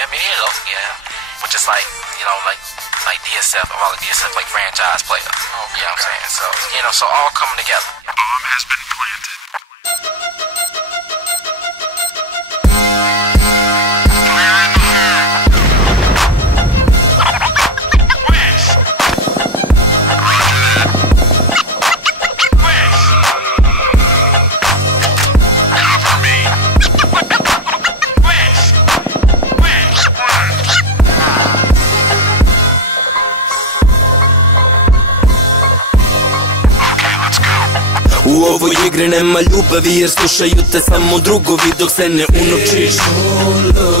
Yeah, me here though. Yeah, which is like, you know, like DSF, all the DSF like franchise players. You know what I'm saying? So, you know, so all coming together. Bomb has been planted. U ovoj igri nema ljubavi jer slušaju te samo drugovi dok se ne unočiš.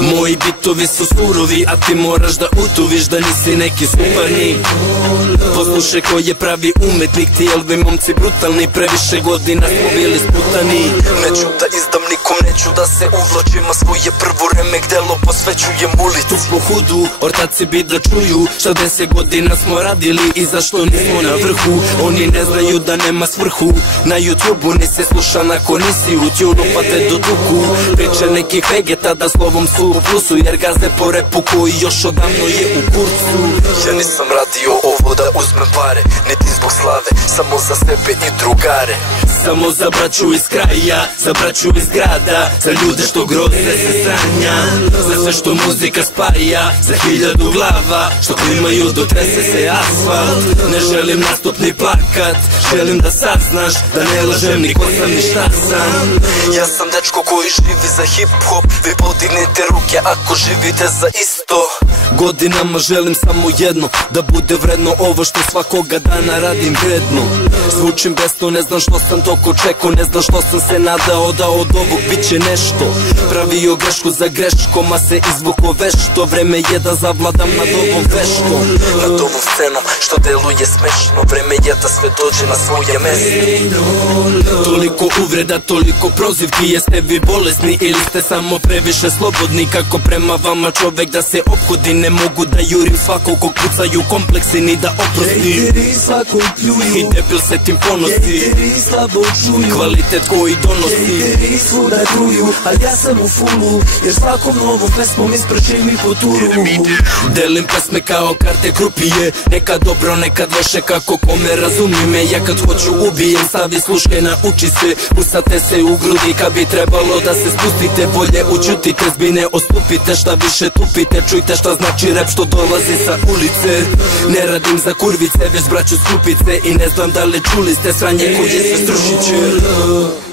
Moji bitovi su surovi, a ti moraš da utuviš da nisi neki suparnik. Poslušaj ko je pravi umetnik, ti jelvi momci brutalni, previše godina smo bili sputani. Neću da izdam nikom, neću da se uvlačim, a svoje prvo remek delo posvećujem ulici. Tuplo hudu, ortaci bi da čuju šta 10 godina smo radili i zašto nismo na vrhu. Oni ne znaju da nema svrhu, na YouTube-u ni se sluša nako nisi u tjunu pa te do duku. Priče nekih vegeta da slovom su u plusu, jer gazde po repu koji još odavno je u kurcu. Ja nisam radio ovo da uzmem pare, niti zbog slave, samo za sebe i drugare. Samo za braću iz kraja, za braću iz grada, za ljude što groze se sranja, za sve što muzika spaja, za 1000 glava što klimaju dok trese se asfalt. Ne želim nastup ni plakat, želim da saznaš da ne lažem ni ko sam ni šta sam. Ja sam dečko koji živi za hip hop, vi podignite ruke ako živite za isto. Godinama želim samo jedno, da bude vredno ovo što svakoga dana radim vredno. Zvučim besno, ne znam što sam toko čekao, ne znam što sam se nadao da od ovog bit će nešto. Pravio grešku za greškom, a se izvuko vešto. Vreme je da zavladam nad ovom veštom, nad ovom scenom što deluje smešno. Vreme je da sve dođe na svoje mesto. Toliko uvreda, toliko prozivki, jeste vi bolesni ili ste samo previše slobodni? Kako prema vama čovek da se ophodi, ne mogu da jurim svakog kog pucaju kompleksi ni da oprosti. Hejteri svakog pljuju i debil se tim ponosi, hejteri slabo čuju kvalitet koji donosi. Hejteri svuda truju, al ja sam u fulu, jer svakom novom pesmom isprčim i po turu. Delim pesme kao karte krupije, nekad dobro, nekad loše, kako kome razumi me. Ja kad hoću ubijem, stavi sluške, nauči se, usate se u grudi. Kad bi trebalo da se spustite, bolje učutite, zbine ostupite, šta više tupite. Čujte šta znači rap što dolazi sa ulice. Ne radim za kurvice, već braću skupice, i ne znam da li čuli ste sranje koje se strušiće.